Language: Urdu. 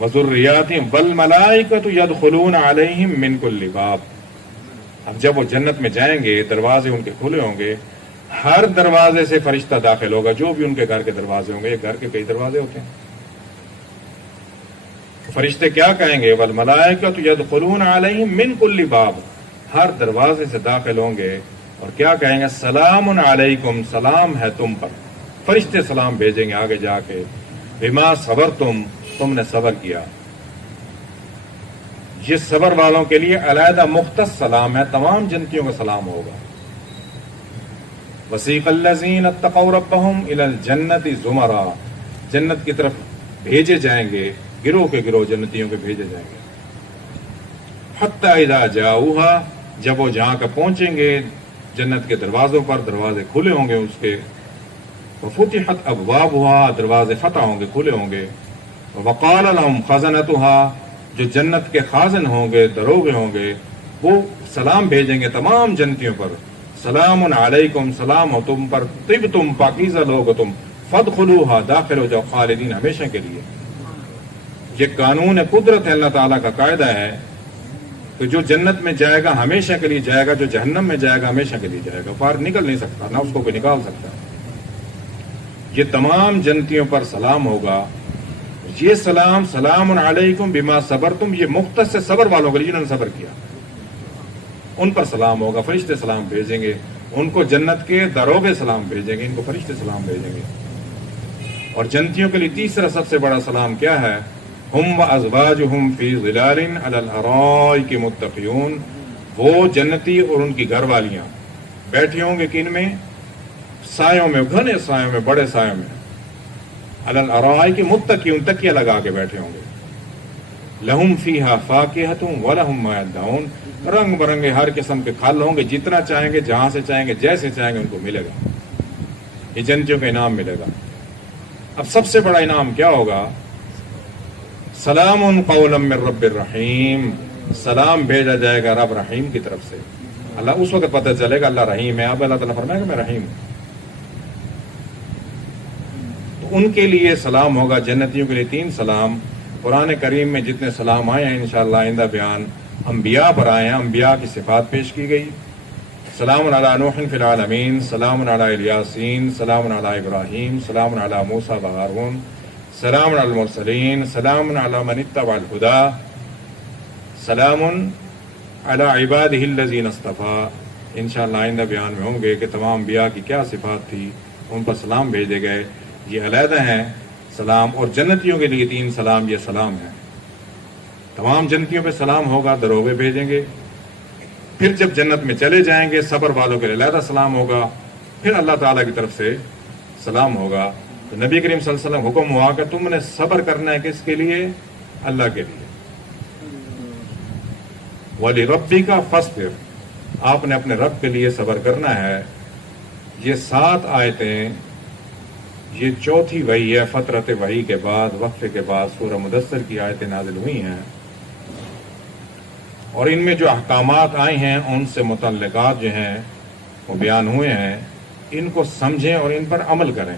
وذریاتہم والملائکۃ یدخلون علیہم من کل باب. اب جب وہ جنت میں جائیں گے دروازے ان کے کھلے ہوں گے، ہر دروازے سے فرشتہ داخل ہوگا، جو بھی ان کے گھر کے دروازے ہوں گے. یہ گھر کے کئی دروازے ہوتے ہیں. فرشتے کیا کہیں گے؟ والملائکۃ یدخلون علیہم من کل باب، ہر دروازے سے داخل ہوں گے اور کیا کہیں گے؟ سلام علیکم، سلام ہے تم پر. فرشتے سلام بھیجیں گے آگے جا کے، بما صبرتم، تم نے صبر کیا. یہ صبر والوں کے لیے علیحدہ مختص سلام ہے، تمام جنتیوں کا سلام ہوگا. وسیق الذین اتقوا ربهم الی الجنۃ زمرا، جنت کی طرف بھیجے جائیں گے، گروہ کے گروہ جنتیوں کے بھیجے جائیں گے. حتی اذا جاؤوها، جب وہ جہاں کا پہنچیں گے جنت کے دروازوں پر، دروازے کھلے ہوں گے اس کے. وفتحت ابوابها، دروازے فتح ہوں گے، کھلے ہوں گے. وقال لهم خزنتها، جو جنت کے خازن ہوں گے، دروغے ہوں گے، وہ سلام بھیجیں گے تمام جنتیوں پر. سلام علیکم، سلام ہو تم پر، طبتم، پاکیزہ لوگ ہو تم، فادخلوها، داخل ہو جاؤ، خالدین، ہمیشہ کے لیے. یہ قانون قدرت ہے، اللہ تعالیٰ کا قاعدہ ہے کہ جو جنت میں جائے گا ہمیشہ کے لیے جائے گا، جو جہنم میں جائے گا ہمیشہ کے لیے جائے گا، باہر نکل نہیں سکتا، نہ اس کو کوئی نکال سکتا. یہ تمام جنتیوں پر سلام ہوگا. یہ سلام، سلام علیکم بما صبرتم، یہ مختص ہے صبر والوں کے لیے جنہوں نے صبر کیا، ان پر سلام ہوگا. فرشتے سلام بھیجیں گے، ان کو جنت کے دروغے سلام بھیجیں گے، ان کو فرشتے سلام بھیجیں گے. اور جنتیوں کے لیے تیسرا سب سے بڑا سلام کیا ہے؟ ہم وازواجہم فی ظلال علی الارائک متقیون، وہ جنتی اور ان کی گھر والیاں بیٹھے ہوں گے کن میں؟ سایوں میں، گھنے سایوں میں، بڑے سایوں میں. علی الارائک متقیون، تکیہ لگا کے بیٹھے ہوں گے. لہم فیہا فاکہۃ ولہم ما یدعون، رنگ برنگے ہر قسم کے پھل ہوں گے، جتنا چاہیں گے، جہاں سے چاہیں گے، جیسے چاہیں گے ان کو ملے گا. یہ جنتیوں کا انعام ملے گا. اب سب سے بڑا انعام کیا ہوگا؟ سلام قولا من رب الرحیم، سلام بھیجا جائے گا رب رحیم کی طرف سے. اللہ اس وقت پتہ چلے گا اللہ رحیم ہے. اب اللہ تعالیٰ فرمائے گا میں رحیم ہوں. تو ان کے لیے سلام ہوگا، جنتیوں کے لیے تین سلام. قرآن کریم میں جتنے سلام آئے ہیں انشاءاللہ آئندہ بیان انبیاء پر آئے ہیں، انبیاء کی صفات پیش کی گئی. سلام علی نوح فی العالمین، سلام علی الیاسین، سلام علی ابراہیم، سلام علی موسیٰ و ہارون، سلام علی المرسلین، سلام علی من اتبع الہدی، سلام علی عبادہ الذین اصطفیٰ. انشاءاللہ آئندہ بیان میں ہوں گے کہ تمام انبیاء کی کیا صفات تھی، ان پر سلام بھیجے گئے. یہ علیحدہ ہیں سلام. اور جنتیوں کے لیے تین سلام، یہ سلام ہے. تمام جنتیوں پہ سلام ہوگا، دروغے بھیجیں گے. پھر جب جنت میں چلے جائیں گے صبر والوں کے لیے علیحدہ سلام ہوگا. پھر اللہ تعالیٰ کی طرف سے سلام ہوگا. تو نبی کریم صلی اللہ علیہ وسلم حکم ہوا کہ تم نے صبر کرنا ہے کس کے لیے؟ اللہ کے لیے. وَلِرَبِّكَ فَاصْبِرْ، آپ نے اپنے رب کے لیے صبر کرنا ہے. یہ 7 آیتیں، یہ چوتھی وحی ہے، فترت وحی کے بعد، وقفے کے بعد سورہ مدثر کی آیتیں نازل ہوئی ہیں. اور ان میں جو احکامات آئے ہیں ان سے متعلقات جو ہیں وہ بیان ہوئے ہیں. ان کو سمجھیں اور ان پر عمل کریں.